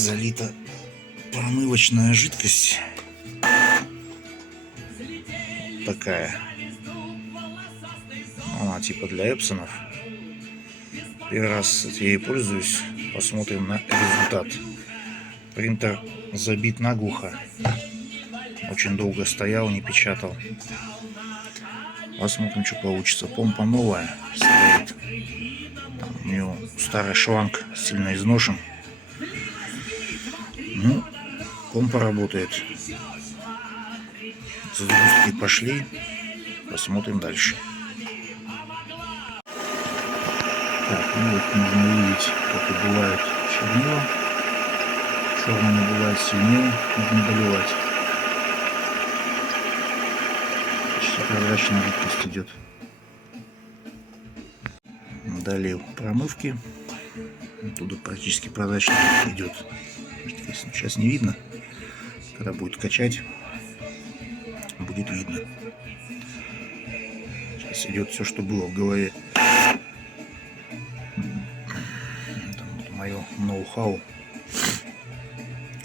залита промывочная жидкость такая. Она типа для эпсонов. Первый раз ей пользуюсь. Посмотрим на результат. Принтер забит наглухо. Очень долго стоял, не печатал. Посмотрим, что получится. Помпа новая стоит. Там у нее старый шланг сильно изношен. Ну, помпа работает. Загрузки пошли. Посмотрим дальше. Так, ну вот можно увидеть, как убывают чернила. Черный набывает сильнее, нужно доливать. Почти прозрачная жидкость идет. Долил промывки. Оттуда практически прозрачно идет. Сейчас не видно. Когда будет качать, будет видно. Сейчас идет все, что было в голове. Вот мое ноу-хау.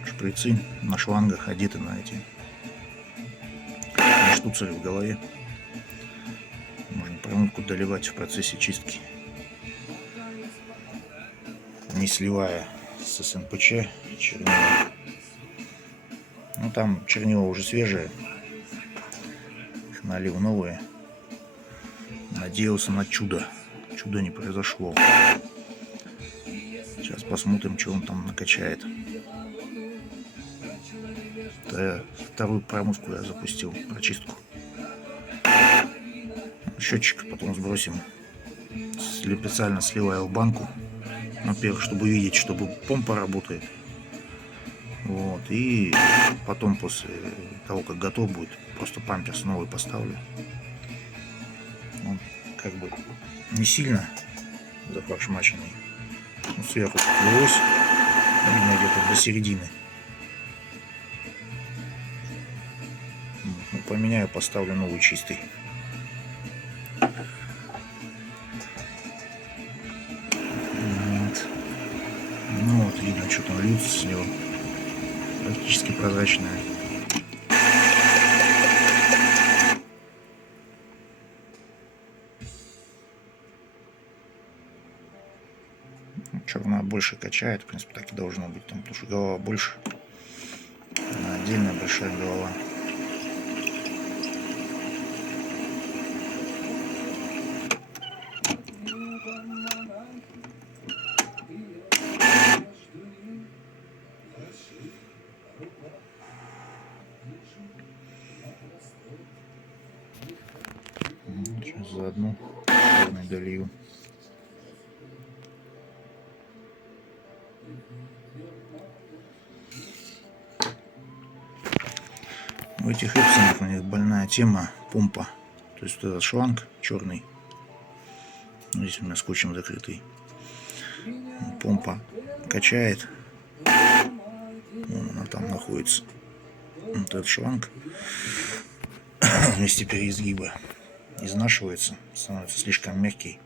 Шприцы на шлангах одеты на эти штуцеры в голове. Можно промывку доливать в процессе чистки, не сливая с СНПЧ чернила. Ну там чернила уже свежие, их налил новые. Надеялся на чудо. Чудо не произошло. Сейчас посмотрим, что он там накачает. Вторую промывку я запустил, прочистку. Счетчик потом сбросим. Специально сливаю в банку. Во-первых, чтобы видеть, чтобы помпа работает. Вот. И потом, после того, как готов будет, просто памперс новый поставлю. Он как бы не сильно зафаршмаченный. Ну, сверху лилось, видно, где-то до середины. Ну, поменяю, поставлю новый чистый. Вот. Ну вот, видно, что там льется с него. Практически прозрачная. Черная больше качает, в принципе, так и должно быть, там, потому что голова больше. Она отдельная большая голова. Сейчас заодно черный долью. У этих эпсонов у них больная тема помпа. То есть вот этот шланг черный, здесь у меня скотчем закрытый, помпа качает. Вон она там находится. Вот этот шланг в месте переизгиба изнашивается, становится слишком мягкий.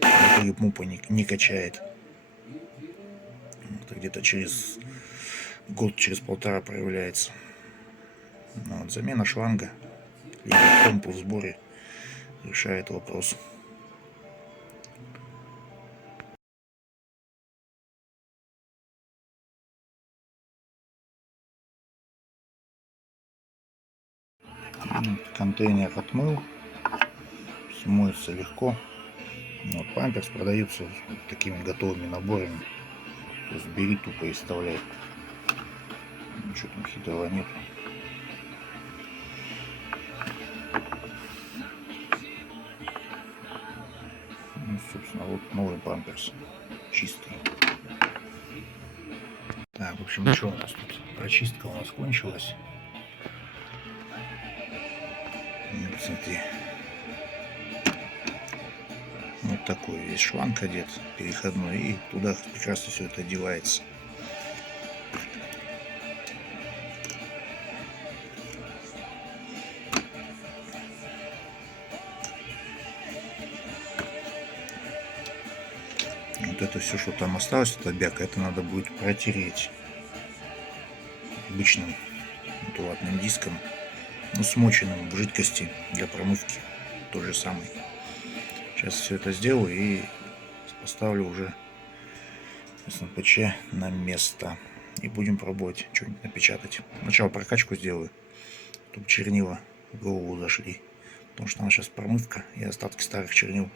В итоге помпа не качает. Это где-то через год, через полтора проявляется. Вот, замена шланга либо помпы в сборе решает вопрос. Контейнер отмыл, смоется легко. Вот, памперс продается вот такими готовыми наборами. То есть бери тупо и вставляй. Ничего там хитрого нет. Ну, собственно, вот новый памперс. Чистый. Так, в общем, что у нас тут? Прочистка у нас кончилась. Вот, смотри. Вот такой весь шланг одет, переходной, и туда прекрасно все это одевается. Вот это все, что там осталось, это бяка, это надо будет протереть. обычным ватным диском, но смоченным в жидкости для промывки. Тот же самый. Сейчас все это сделаю и поставлю уже СНПЧ на место. И будем пробовать что-нибудь напечатать. Сначала прокачку сделаю, чтобы чернила в голову зашли. Потому что она сейчас промывка и остатки старых чернил.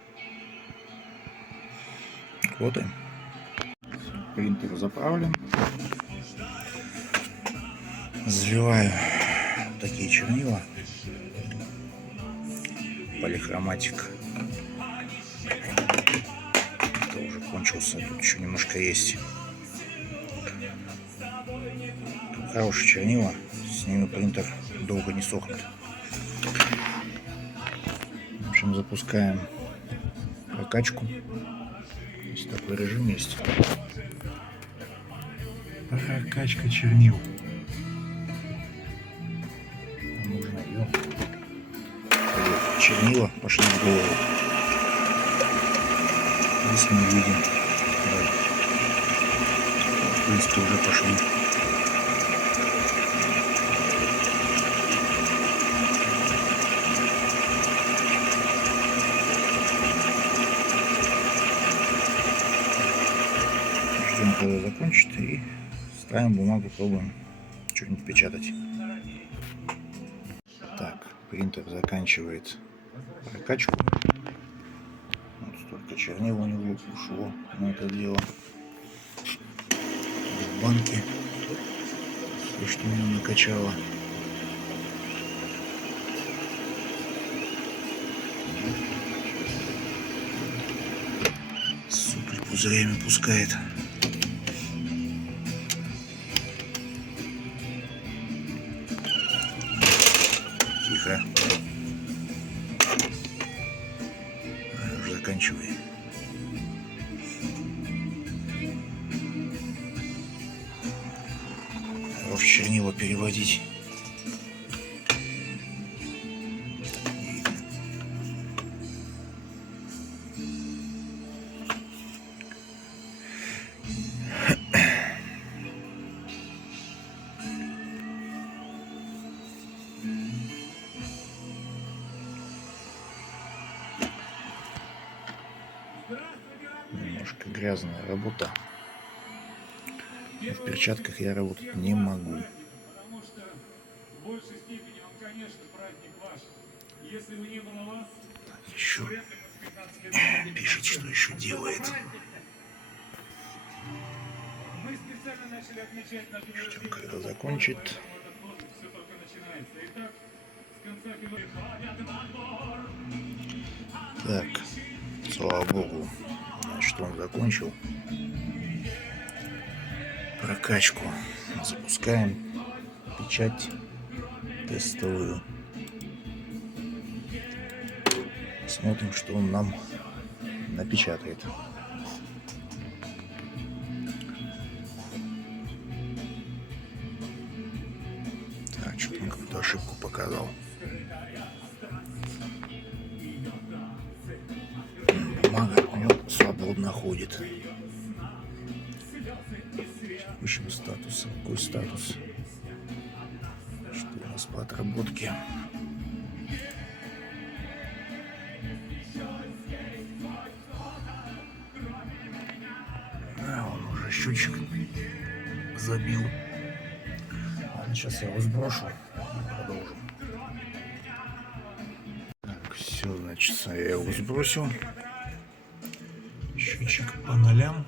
Работаем. Принтер заправлен. Заливаю такие чернила. Полихроматик. Это уже кончился. Тут еще немножко есть. Хорошие чернила. С ними принтер долго не сохнет. В общем, запускаем прокачку. Здесь такой режим есть. Прокачка чернил. Нужно ее. Чернила пошли в голову. Здесь мы видим. Да. В принципе, уже пошли. Ждем, когда закончит, и ставим бумагу, пробуем что-нибудь печатать. Так, принтер заканчивает прокачку. Вот столько чернил у него ушло на это дело. В банке все, что меня накачало. Супер пузырями пускает. Тихо. Уже заканчивай. Хорош чернила переводить. Немножко грязная работа. Но в перчатках я работать не могу. Так, еще пишите, что еще делает. Ждем, когда закончит. Так, слава богу, значит, он закончил прокачку. Запускаем печать тестовую. Смотрим, что он нам напечатает. Так, что-то он какую-то ошибку показал. Бумага у него свободно ходит. Текущим статусом. Какой статус? Что у нас по отработке? Да, он уже счетчик забил. Ладно, сейчас я его сброшу и продолжу. Так, все, значит, я его сбросил. Счетчик по нолям.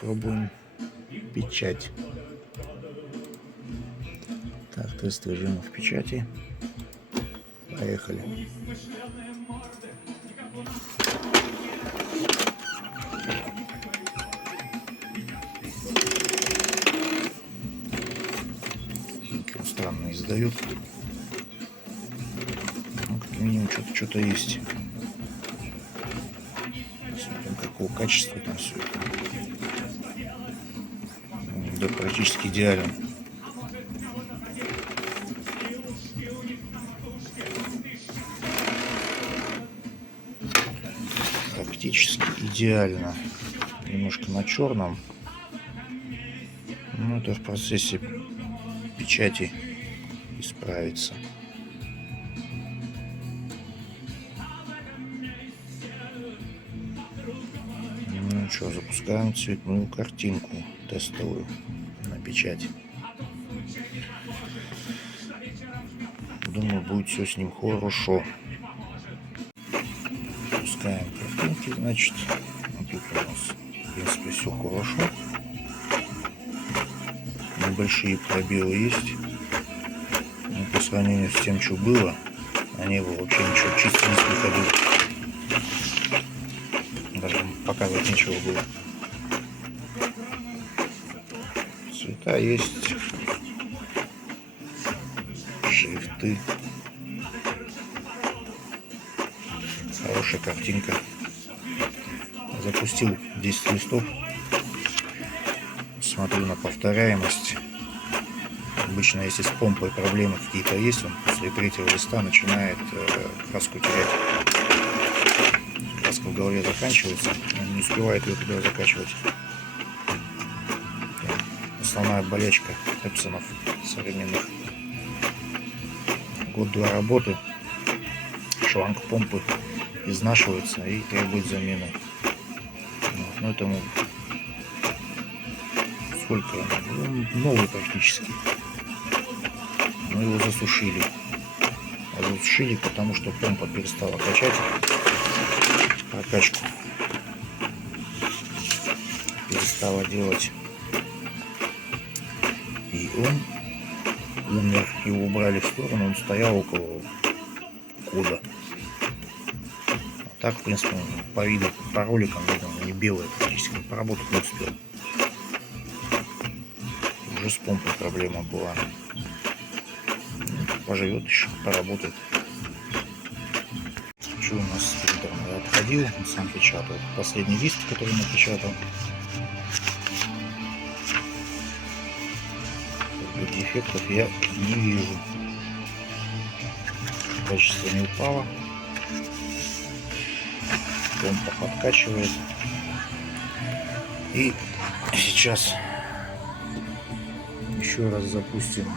Пробуем печать. Так, тест режима в печати. Поехали. Он странно издает. Ну, как минимум что-то есть. Смотрим, какого качества там все это. Да, практически идеален. Практически идеально. Немножко на черном. Ну, это в процессе печати исправится. Ну что, запускаем цветную картинку тестовую на печать. Думаю, будет все с ним хорошо. Запускаем картинки, значит. Вот тут у нас, в принципе, все хорошо. Небольшие пробелы есть. Но по сравнению с тем, что было, а не было вообще ничего, чисто несколько ходил. Даже показывать нечего было. Цвета есть. Шрифты. Хорошая картинка. Запустил 10 листов. Смотрю на повторяемость. Обычно, если с помпой проблемы какие-то есть, он после третьего листа начинает краску терять. Краска в голове заканчивается, он не успевает ее туда закачивать. Основная болячка Эпсонов современных. Год-два работы, шланг помпы изнашивается и требует замены. Вот. Но этому сколько? Новый практически. Но его засушили. А засушили, потому что помпа перестала качать прокачку. Перестала делать. И он умер. Его убрали в сторону, он стоял около года. А так, в принципе, по виду, по роликам видно, не белое практически, поработать не успел. Уже с помпой проблема была. Поживет еще, поработает. Что у нас с принтером? Я отходил, он сам печатал. Последний лист, который я напечатал. Дефектов я не вижу. Качество не упало. Помпа подкачивает. И сейчас еще раз запустим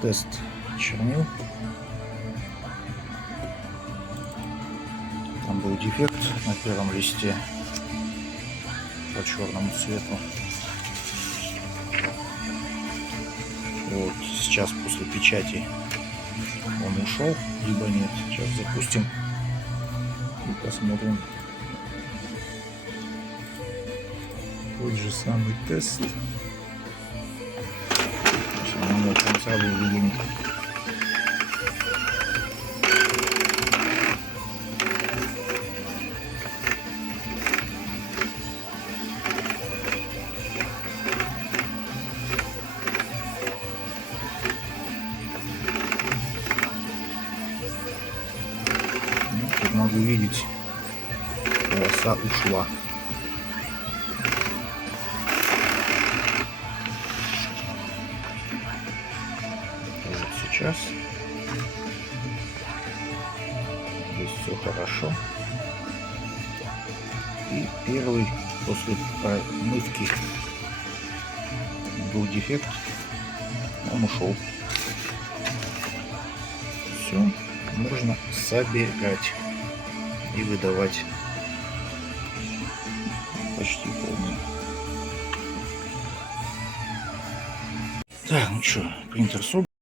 тест чернил. Там был дефект на первом листе по черному цвету. Вот сейчас после печати он ушел, либо нет. Сейчас запустим и посмотрим. Тот же самый тест. Самому потенциалу выглянет. Тут могу видеть, полоса ушла. Вот сейчас здесь все хорошо. И первый после промывки был дефект, он ушел. Все, можно собирать и выдавать. Почти полный. Так, ну что, принтер собран.